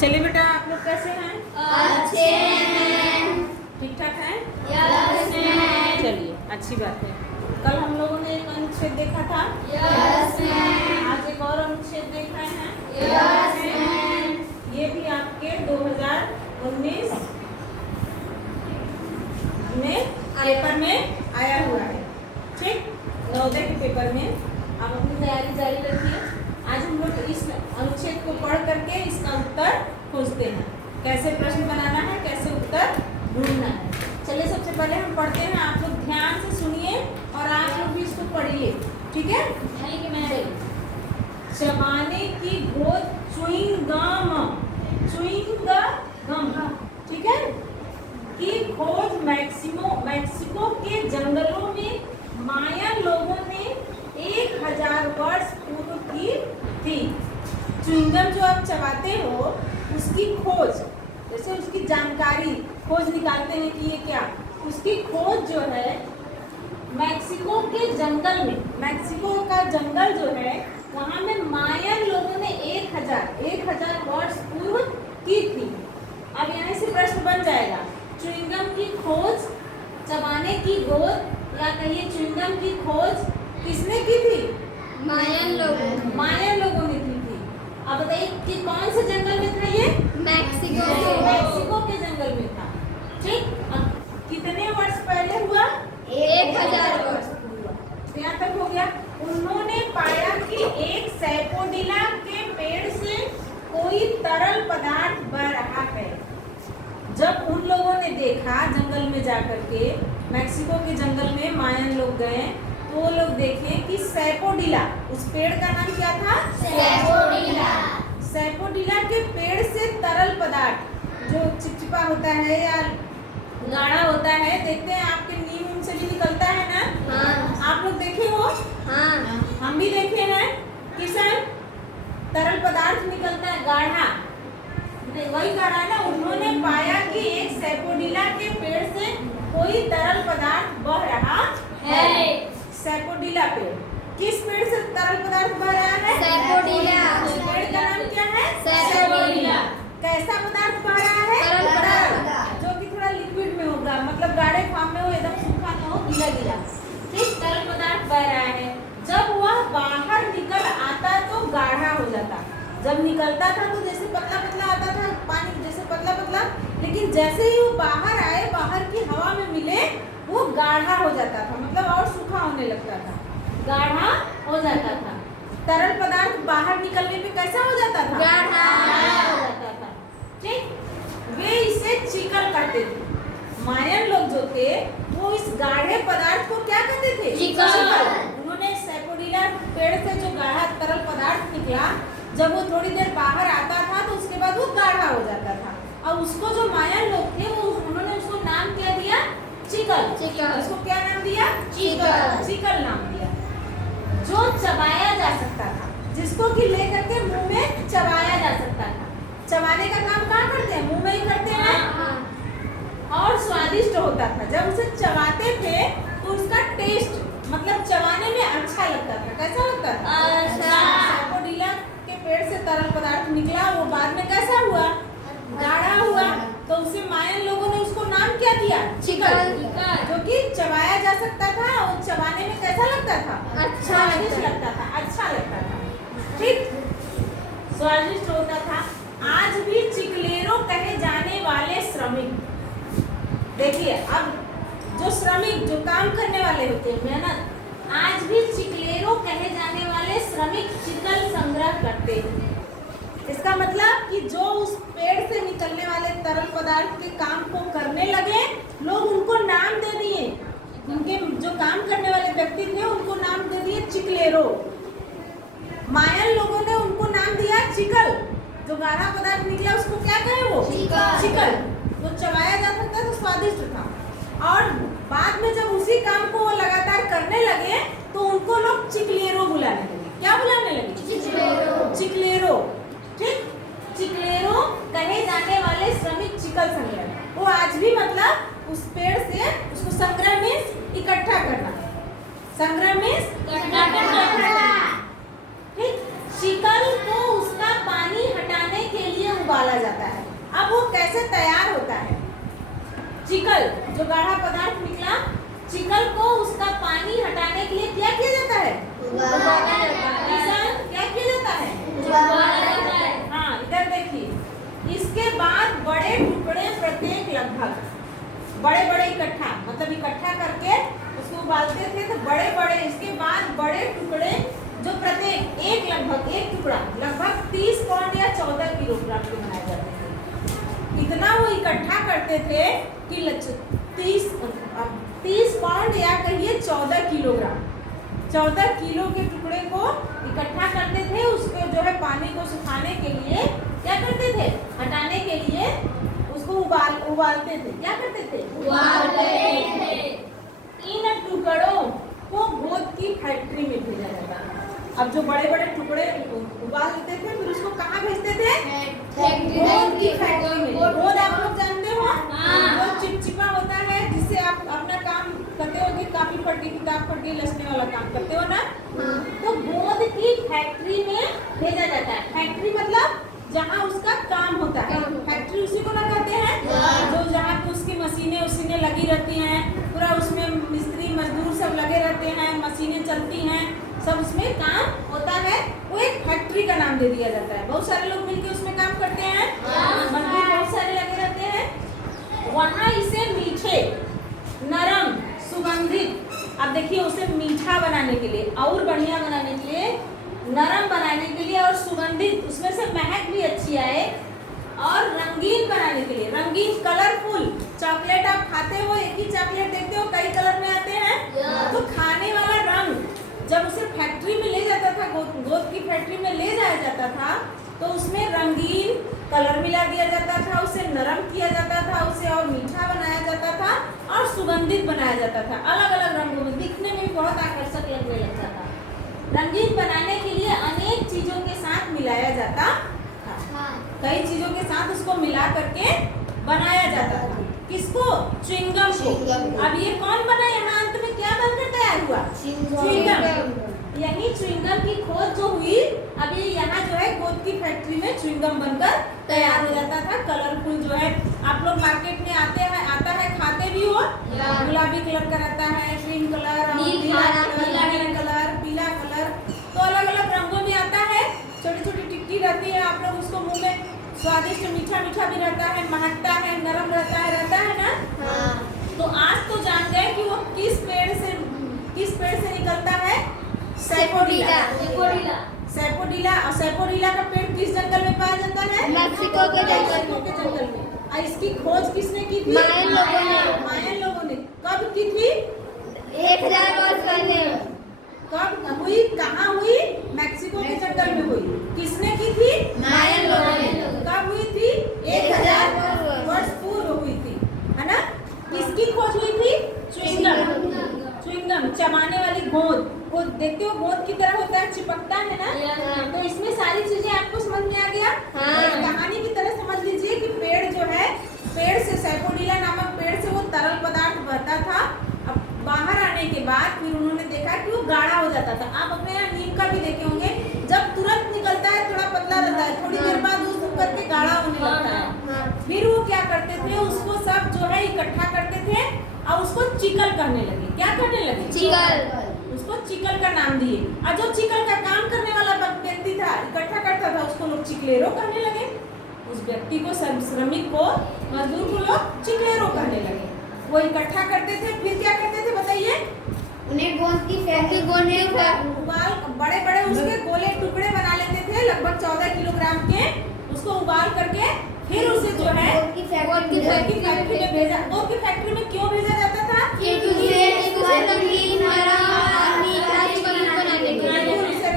चलिए बेटा, आप लोग कैसे हैं? अच्छे हैं। ठीक ठाक हैं? Yes ma'am. चलिए, अच्छी बात है। कल हम लोगों ने एक अनुच्छेद देखा था। Yes ma'am. आज एक और अनुच्छेद देख रहे हैं। Yes ma'am. ये भी आपके 2019 में पेपर में आया हुआ है। ठीक, नवोदय के पेपर में आप अपनी तैयारी जारी रखिए। आज हम लोग इस अनुच्छेद को पढ़ करके इसका उत्तर खोजते हैं। कैसे प्रश्न बनाना है, कैसे उत्तर ढूंढना है। चलिए, सबसे पहले हम पढ़ते हैं। आप लोग ध्यान से सुनिए और आप लोग भी इसको पढ़िए, ठीक है? चबाने की गोद च्युइंग गम, ठीक है, की खोज मैक्सिको के जंगलों में माया लोगों ने 1000 वर्ष पूर्व की थी। च्युइंगम जो आप चबाते हो उसकी खोज, जैसे उसकी जानकारी, खोज निकालते हैं कि ये क्या, उसकी खोज जो है मैक्सिको के जंगल में, मैक्सिको का जंगल जो है वहाँ में मायन लोगों ने 1000 वर्ष पूर्व की थी। अब यहाँ से प्रश्न बन जाएगा, च्युइंगम की खोज, चबाने की गोद, या कहिए च्युइंगम की खोज किसने की थी? मायन लोगों ने की थी। अब बताइए कि कौन से जंगल में था ये? मैक्सिको के जंगल में था। ठीक, अब कितने वर्ष पहले हुआ? 1000 वर्ष पूर्व। यहाँ तक हो गया। उन्होंने पाया कि एक सैपोडिला के पेड़ से कोई तरल पदार्थ बह रहा है। जब उन लोगों ने देखा जंगल में जाकर के, मैक्सिको के जंगल में मायन लोग गए तो वो लोग देखे कि सैपोडिला, उस पेड़ का नाम क्या था? सैपोडिला के पेड़ से तरल पदार्थ जो चिपचिपा होता है या गाढ़ा होता है, देखते हैं आपके नीम से भी निकलता है ना? हाँ। आप लोग देखे हो? हाँ। हम भी देखे हैं। किसान तरल पदार्थ निकलता है गाढ़ा, वही गाढ़ा ना। उन्होंने पाया कि एक सैपोडिला के पेड़ से कोई तरल पदार्थ बह रहा है। सैपोडिला पेड़, किस पेड़ से तरल पदार्थ बह रहा है? सैपोडिला। पेड़ का नाम क्या है? सैपोडिला। कैसा पदार्थ बह रहा है? तरल पदार्थ। जो कि थोड़ा लिक्विड में होगा, मतलब गाढ़े फॉर्म में हो, एकदम सूखा ना हो, गीला गीला। ठीक, तरल पदार्थ बह रहा है। जब वह बाहर निकल आता तो गाढ़ा हो जाता। जब निकलता था तो जैसे पतला पतला आता था पानी, जैसे पतला पतला, लेकिन जैसे ही वो बाहर आए, बाहर की हवा में मिले, वो गाढ़ा हो जाता था, मतलब और सूखा होने लगता था, गाढ़ा हो जाता था। तरल पदार्थ बाहर निकलने पे कैसा हो जाता था? गाढ़ा हो जाता था। ठीक, वे इसे चिकल कहते थे। मायन लोग जो थे वो इस गाढ़े पदार्थ को क्या कहते थे? चिकल। उन्होंने सैपोडिला पेड़ से जो गाढ़ा तरल पदार्थ निकला, जब वो थोड़ी देर बाहर आता था तो उसके बाद वो गाढ़ा हो जाता था। और उसको जो मायन लोग थे वो उन्होंने उसको नाम क्या दिया? चिकल। उसको क्या नाम दिया? चिकल नाम दिया। जो चबाया जा सकता था, जिसको कि लेकर के मुंह में चबाया जा सकता था। चबाने का काम कहाँ करते हैं? मुंह में ही करते हैं। और स्वादिष्ट होता था। जब उसे चबाते थे तो उसका टेस्ट, मतलब चबाने में अच्छा लगता था। कैसा लगता था? सैपोडिला के पेड़ से तरल पदार्थ निकला, वो बाद में कैसा हुआ? गाढ़ा हुआ। तो उसे मायन लोगों ने उसको नाम क्या दिया? चिकल। जो कि चबाया जा सकता था और चबाने में कैसा लगता था? स्वादिष्ट लगता था, अच्छा लगता था। ठीक, स्वादिष्ट होता था। आज भी चिकलेरो कहे जाने वाले श्रमिक, देखिए, अब जो श्रमिक, जो काम करने वाले होते हैं, मेहनत, आज भी चिकलेरो कहे जाने वाले श्रमिक चिकल संग्रह करते हैं। इसका मतलब कि जो उस पेड़ से निकलने वाले तरल पदार्थ के काम को करने लगे, लोग उनको नाम दे दिए। उनके जो काम करने वाले व्यक्ति थे उनको नाम दे दिए चिकलेरो। मायन लोगों ने उनको नाम दिया चिकल। जो गाढ़ा पदार्थ निकला उसको क्या कहे? वो चिकल। वो चबाया जा सकता तो स्वादिष्ट था। और बाद में जब उसी काम को वो लगातार करने लगे तो उनको लोग चिकलेरो बुलाने लगे। क्या बुलाने लगे? चिकलेरो। ठीक, चिकलेरो कहे जाने वाले श्रमिक चिकल संग्रह। वो आज भी, मतलब उस पेड़ से उसको संग्रह में इकट्ठा करना, संग्रह में इकट्ठा करना। ठीक, चिकल को उसका पानी हटाने के लिए उबाला बोला जाता है। अब वो कैसे तैयार होता है? चिकल, जो गाढ़ा पदार्थ निकला, चिकल को उसका पानी हटाने के लिए क्या किया जाता है? किसान, क्या किया जाता है? हाँ, इधर देखिए। इसके बाद बड़े टुकड़े प्रत्येक लगभग बड़े बड़े इकट्ठा, मतलब इकट्ठा करके उसको उबालते थे, तो बड़े बड़े, इसके बाद बड़े टुकड़े जो प्रत्येक एक टुकड़ा लगभग 30 पाउंड या 14 किलोग्राम के बनाए जाते थे। इतना वो इकट्ठा करते थे कि 30 पाउंड या कहिए 14 किलोग्राम, 14 किलो के टुकड़े को इकट्ठा करते थे। उसको जो है पानी को सुखाने के लिए क्या करते थे? हटाने के लिए उसको उबालते थे। क्या करते थे? उबालते थे। इन टुकड़ों को गोद की फैक्ट्री में भेजा जाता था। अब जो बड़े बड़े टुकड़े उबाल लेते थे, फिर उसको कहाँ भेजते थे? गोद की फैक्ट्री में। गोद आप लोग जानते हो? वो चिपचिपा होता है, जिससे आप अपना काम करते हो, कापी फट गई, किताब फट गई, लसने वाला काम करते हो ना। तो गोद की फैक्ट्री में भेजा जाता है। फैक्ट्री मतलब जहाँ उसका काम होता है। फैक्ट्री उसी को ना कहते हैं जो जहाँ पे उसकी मशीनें लगी रहती हैं, पूरा उसमें मिस्त्री मजदूर सब लगे रहते हैं, मशीनें चलती हैं, सब उसमें काम होता है। वो एक फैक्ट्री का नाम दे दिया जाता है। बहुत सारे लोग मिलके उसमें काम करते हैं, मजदूर बहुत सारे लगे रहते हैं। वहाँ इसे मीठे, नरम, सुगंधित, अब देखिए उसे मीठा बनाने के लिए और बढ़िया बनाने के लिए, नरम बनाने के लिए और सुगंधित, उसमें से महक भी अच्छी आए, और रंगीन बनाने के लिए, रंगीन कलरफुल चॉकलेट आप खाते हो, एक ही चॉकलेट देखते हो कई कलर में आते हैं, तो खाने वाला रंग जब उसे फैक्ट्री में ले जाता था, गोद की फैक्ट्री में ले जाया जाता था, तो उसमें रंगीन कलर मिला दिया जाता था, उसे नरम किया जाता था, उसे और मीठा बनाया जाता था और सुगंधित बनाया जाता था। अलग अलग रंगों में, दिखने में भी बहुत आकर्षक लगने लगता था। रंगीन बनाने के लिए अनेक चीजों के साथ मिलाया जाता था। कई चीजों के साथ उसको मिला करके बनाया जाता था। किसको? च्युइंगम को। अब ये कौन बना? यहाँ अंत में क्या बनकर तैयार हुआ? च्युइंगम। यही च्युइंगम की खोज जो हुई, अब ये यहाँ जो है गोद की फैक्ट्री में च्युइंगम बनकर तैयार हो जाता था। कलरफुल जो है, आप लोग मार्केट में आता है, खाते भी हो, गुलाबी कलर का रहता है, ग्रीन कलर, नीला कलर, पीला कलर, तो अलग अलग रंगों में आता है। छोटी छोटी टिक्की रहती है, आप लोग उसको मुंह में स्वादिष्ट मीठा मीठा भी रहता है, महकता है, नरम रहता है ना। तो आज तो जान गए कि वो किस पेड़ से निकलता है? सैपोडीला। और सैपोडीला का पेड़ किस जंगल में पाया जाता है? मेक्सिको के जंगल में। और इसकी खोज किसने की थी? मायन लोगों ने। कब की थी? 1000 वर्ष पहले। कब हुई? कहाँ हुई? मेक्सिको के जंगल में हुई। किसने की थी? मायन लोगों ने। कब हुई थी? 1000 वर्ष पूर्व हुई थी, है ना। किसकी खोज हुई थी? च्युइंगम, चबाने वाली गोंद। वो देखते हो गोंद की तरह होता है, चिपकता है ना। तो इसमें सारी चीजें आपको समझ में आ गया। कहानी की तरह समझ लीजिए कि पेड़ जो है, पेड़ से, सैपोडीला नामक पेड़ से वो तरल पदार्थ बहता था। अब बाहर आने के बाद फिर उन्होंने देखा कि वो गाढ़ा हो जाता था। आप अपने यहाँ नीम का भी देखे होंगे, जब तुरंत निकलता है थोड़ा पतला रहता है, थोड़ी देर बाद वो सूख करके गाढ़ा होने लगता है। फिर वो क्या करते थे? उसको सब जो है इकट्ठा करते थे और उसको चिकल कहने लगे। क्या कहने लगे? चिकल। उसको चिकल का नाम दिए। और जो चिकल का काम करने वाला व्यक्ति था, इकट्ठा करता था, उसको लोग चिकलेरो कहने लगे। उस व्यक्ति को, श्रमिक को, मजदूर को लोग चिकलेरो कहने लगे। वो इकट्ठा करते थे, फिर क्या करते थे बताइए? उन्हें गोंद की फैक्ट्री उबाल, बड़े बड़े उसके गोले टुकड़े बना लेते थे, लगभग 14 किलोग्राम के। उसको उबाल करके फिर उसे जो है गोद की फैक्ट्री में भेजा। गोद की फैक्ट्री में क्यों भेजा जाता था?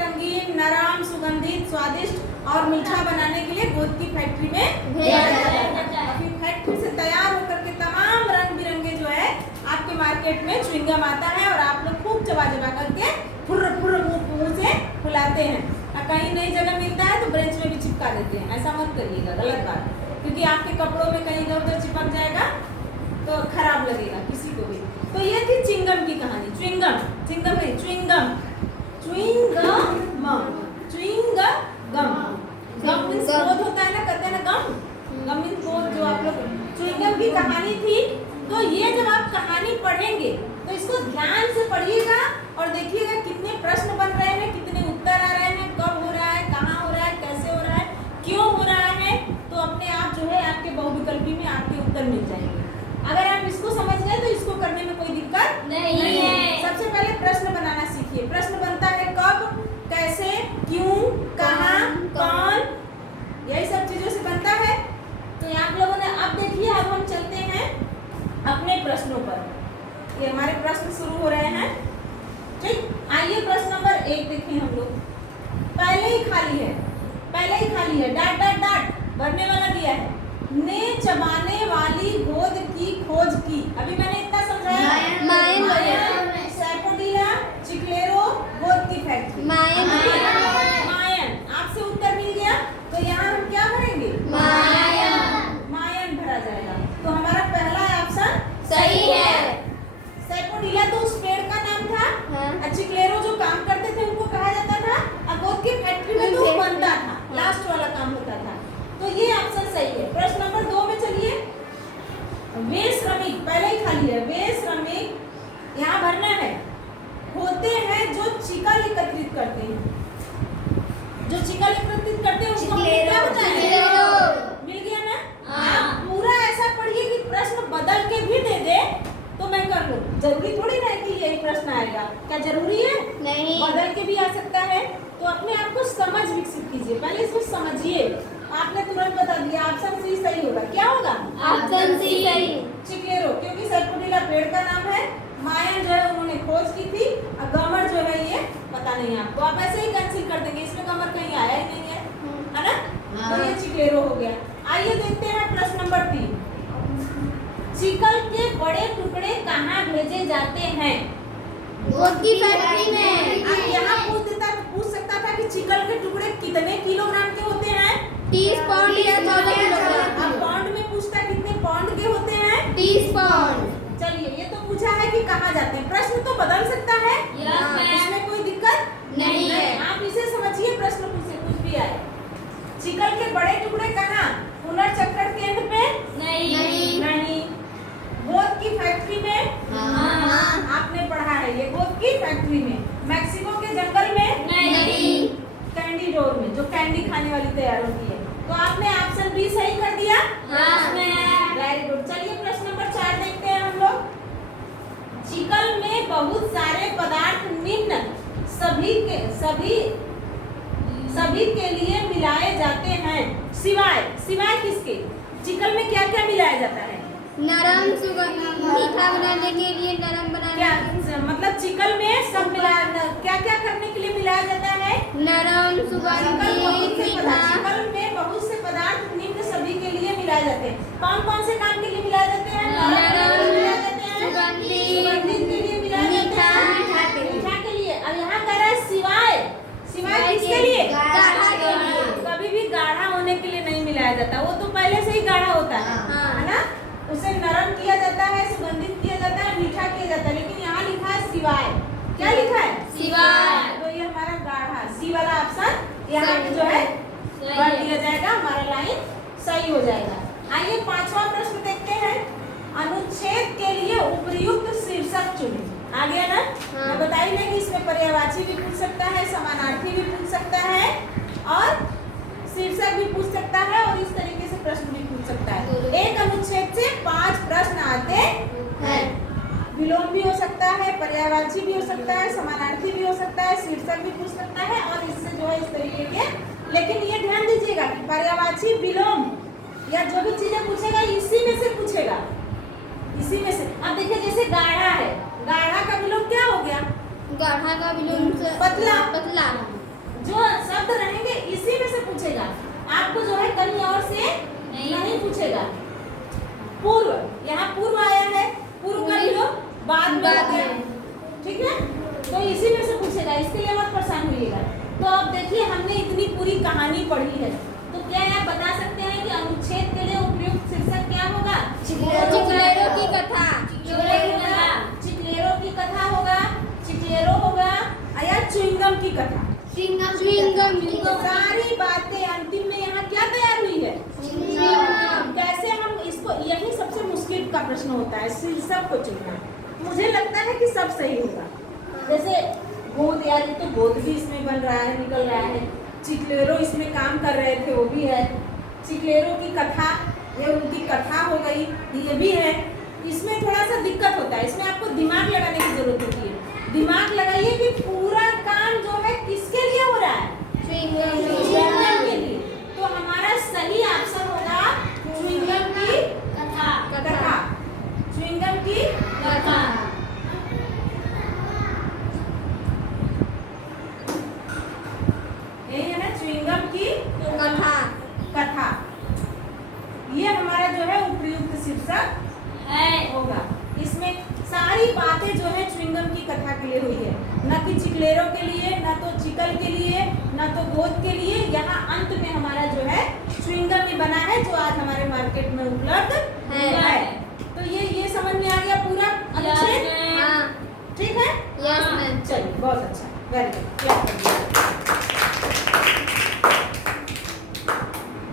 रंगीन, नरम, सुगंधित, स्वादिष्ट और मीठा बनाने के लिए गोद की फैक्ट्री में भेजा जाता था। फिर फैक्ट्री से तैयार होकर के तमाम रंग बिरंगे जो है आपके मार्केट में च्युइंगम आता है, और आप लोग खूब चबा करके फुर्र फुर्र मुंह से फुलाते हैं। और कहीं नई जगह मिलता है तो ब्रेंच में भी चिपका देते हैं। ऐसा मत करिएगा, गलत बात, क्योंकि आपके कपड़ों में कहीं इधर उधर चिपक जाएगा तो खराब लगेगा किसी को भी। तो ये थी चिंगम की कहानी। च्युइंगम नहीं, च्युइंगम। गम मीन्स गोद होता है ना, कहते हैं ना गम, कहानी थी। तो ये जब आप कहानी पढ़ेंगे तो इसको ध्यान से पढ़िएगा और देखिएगा कितने प्रश्न बन रहे हैं, कितने उत्तर आ रहे हैं, कब हो रहा है, कहाँ हो रहा है, कैसे हो रहा है, क्यों हो रहा है। तो अपने आप जो है आपके बहुविकल्पी में आपके उत्तर मिल जाएंगे। अगर आप इसको समझ गए तो इसको करने में कोई दिक्कत नहीं है। सबसे पहले प्रश्न बनाना सीखिए। प्रश्न बनता है कब, कैसे, क्यों, कहाँ, कौन, यही सब चीजों से बनता है। तो आप लोगों ने अब देखिए, अब हम चलते हैं अपने प्रश्नों पर। ये हमारे प्रश्न शुरू हो रहे हैं। ठीक, आइए प्रश्न नंबर 1 देखें हम लोग। पहले ही खाली है, पहले ही खाली है, डाट डाट डाट भरने वाला दिया है। ने चबाने वाली गोद की खोज की। अभी मैंने इतना समझाया। मायन, सैपोडिला, चिक्लेरो, गोद की फैक्ट्री। मायन, मायन, आपसे उत्तर मिल गया। तो यहाँ हम क्या भरेंगे? मायन भरा जाएगा। तो हमारा पहला ऑप्शन सही है। सैपोडिला तो उस पेड़ का नाम था। हाँ। चिक्लेरो जो काम करते थे उनको कहा जाता था। और गोद की फैक्ट्री में तो वो बनता था, लास्ट वाला काम होता था। तो ये ऑप्शन सही है। प्रश्न नंबर 2 में चलिए। वे श्रमिक, पहले ही खाली है। वे श्रमिक यहाँ भरना है। होते हैं जो चिकन एकत्रित करते हैं। जो चिकन एकत्रित करते हैं उसको हमने क्या बताया? मिल गया ना? आप पूरा ऐसा पढ़िए कि प्रश्न बदल के भी दे दे तो मैं कर लूँ। जरूरी थोड़ी ना है कि यही प्रश्न आएगा। क्या जरूरी है? नहीं। बदल के भी आ सकता है। तो अपने आप को समझ विकसित कीजिए। पहले इसको समझिए। आपने तुरंत बता दिया ऑप्शन सी सही होगा। क्या होगा? ऑप्शन सी सही। चिक्लेरो, क्योंकि सैपोडिला पेड़ का नाम है। मायन जो है उन्होंने खोज की थी। और गमर जो है ये पता नहीं आपको, आप ऐसे ही कैंसिल कर देंगे। इसमें गमर कहीं आया ही नहीं है ना? तो ये चिक्लेरो हो गया। आइए देखते हैं प्रश्न नंबर 3। चिकल के बड़े टुकड़े कहाँ भेजे जाते हैं? गोद की फैक्ट्री में। आप यहाँ पूछ सकता था कि चिकल के टुकड़े कितने किलोग्राम के होते हैं? 30 पाउंड या 14 किलोग्राम। अब पाउंड में पूछता कितने पाउंड के होते हैं? 30 पाउंड। चलिए, ये तो पूछा है कि कहाँ जाते हैं। प्रश्न तो बदल सकता है, इसमें कोई दिक्कत नहीं है। आप इसे समझिए। प्रश्न पूछे कुछ भी आए। चिकल के बड़े टुकड़े कहाँ? पुनर्चक्रण केंद्र पे नहीं। गोद की फैक्ट्री में आपने पढ़ा है। ये गोद की फैक्ट्री में। मैक्सिको के जंगल में नहीं। कैंडी डोर में, जो कैंडी खाने वाली तैयार होती है। तो आपने ऑप्शन बी सही कर दिया। Very good. चलिए प्रश्न नंबर 4 देखते हैं हम लोग। चिकल में बहुत सारे पदार्थ निम्न सभी के लिए मिलाए जाते हैं, सिवाय किसके? चिकल में क्या क्या मिलाया जाता है? नरम मीठा बनाने के लिए, नरम बनाने क्या मतलब चिकल में सब क्या क्या करने के लिए मिलाया जाता है? नरम, सुगंधित, मीठा। चिकल में बहुत से पदार्थ निम्न सभी के लिए मिलाए जाते हैं। कौन कौन से काम के लिए मिलाए जाते हैं? नरम, सुगंधित, के लिए मिलाए जाते हैं, मीठा के लिए। अब यहाँ कह रहा है सिवाय किसके लिए? गाढ़ा के लिए। कभी भी गाढ़ा होने के लिए नहीं मिलाया जाता। वो तो पहले से ही गाढ़ा होता है ना? उसे नरम किया जाता है, सुगंधित किया जाता है, मीठा किया जाता है। लेकिन यहाँ लिखा है सिवाय। क्या लिखा है? सिवाय। तो ये हमारा गाढ़ा सी वाला ऑप्शन यहाँ पे जो है भर दिया जाएगा। हमारा लाइन सही हो जाएगा। आइए 5वां प्रश्न देखते हैं। अनुच्छेद के लिए उपयुक्त शीर्षक चुनें। आ गया ना? मैं बताई नहीं कि इसमें पर्यायवाची भी पूछ सकता है, समानार्थी भी पूछ सकता है और शीर्षक भी पूछ सकता है और इस तरीके से प्रश्न भी पूछ सकता है। एक अनुच्छेद से 5 प्रश्न आते हैं। विलोम भी हो सकता है, पर्यायवाची भी हो सकता है, समानार्थी भी हो सकता है, शीर्षक भी पूछ सकता है और इससे जो है इस तरीके के। लेकिन ये ध्यान दीजिएगा कि पर्यायवाची, विलोम या जो भी चीजें पूछेगा इसी में से पूछेगा, इसी में से। अब देखिए जैसे गाढ़ा है, गाढ़ा का विलोम क्या हो गया? गाढ़ा का विलोम पतला। जो शब्द रहेंगे इसी में से पूछेगा। आपको जो है कहीं और से नहीं पूछेगा। पूर्व, यहाँ पूर्व आया है, पूर्व का विलोम बाद में हो गया। ठीक है, तो इसी में से पूछेगा। इसके लिए मत परेशान होइएगा। तो अब देखिए हमने इतनी पूरी कहानी पढ़ी है, तो क्या आप बता सकते हैं कि अनुच्छेद के लिए उपयुक्त शीर्षक क्या होगा? चिक्लेरो की कथा। चिक्लेरो की कथा होगा, चिक्लेरो होगा या च्युइंगम की कथा। सारी बातें अंतिम में यहाँ क्या तैयार हुई है? कैसे हम इसको, यही सबसे मुश्किल प्रश्न होता है शीर्षक को चुनना। मुझे लगता है कि सब सही होगा। जैसे गोद, यार ये तो गोद भी इसमें बन रहा है, निकल रहा है। चिकलेरो इसमें काम कर रहे थे, वो भी है। चिकलेरो की कथा, ये उनकी कथा हो गई, ये भी है। इसमें थोड़ा सा दिक्कत होता है, इसमें आपको दिमाग लगाने की जरूरत होती है। दिमाग लगाइए कि पूरा काम जो है किसके लिए हो रहा है, च्युइंगम के लिए। तो हमारा सही ऑप्शन होगा च्युइंगम की कथा। च्युइंगम की कथा। यही है ना, च्युइंगम की कथा। ये हमारा जो है उपयुक्त शीर्षक होगा। इसमें सारी बातें जो है च्युइंगम की कथा के लिए हुई है, न कि चिकलेरो के लिए, न तो चिकल के लिए, न तो गोद के लिए। यहाँ अंत में हमारा जो है च्युइंगम ही बना है, जो आज हमारे मार्केट में उपलब्ध है। तो ये समझ में आ गया पूरा अच्छे? ठीक है, यस मैम। चलिए बहुत अच्छा, वेरी गुड।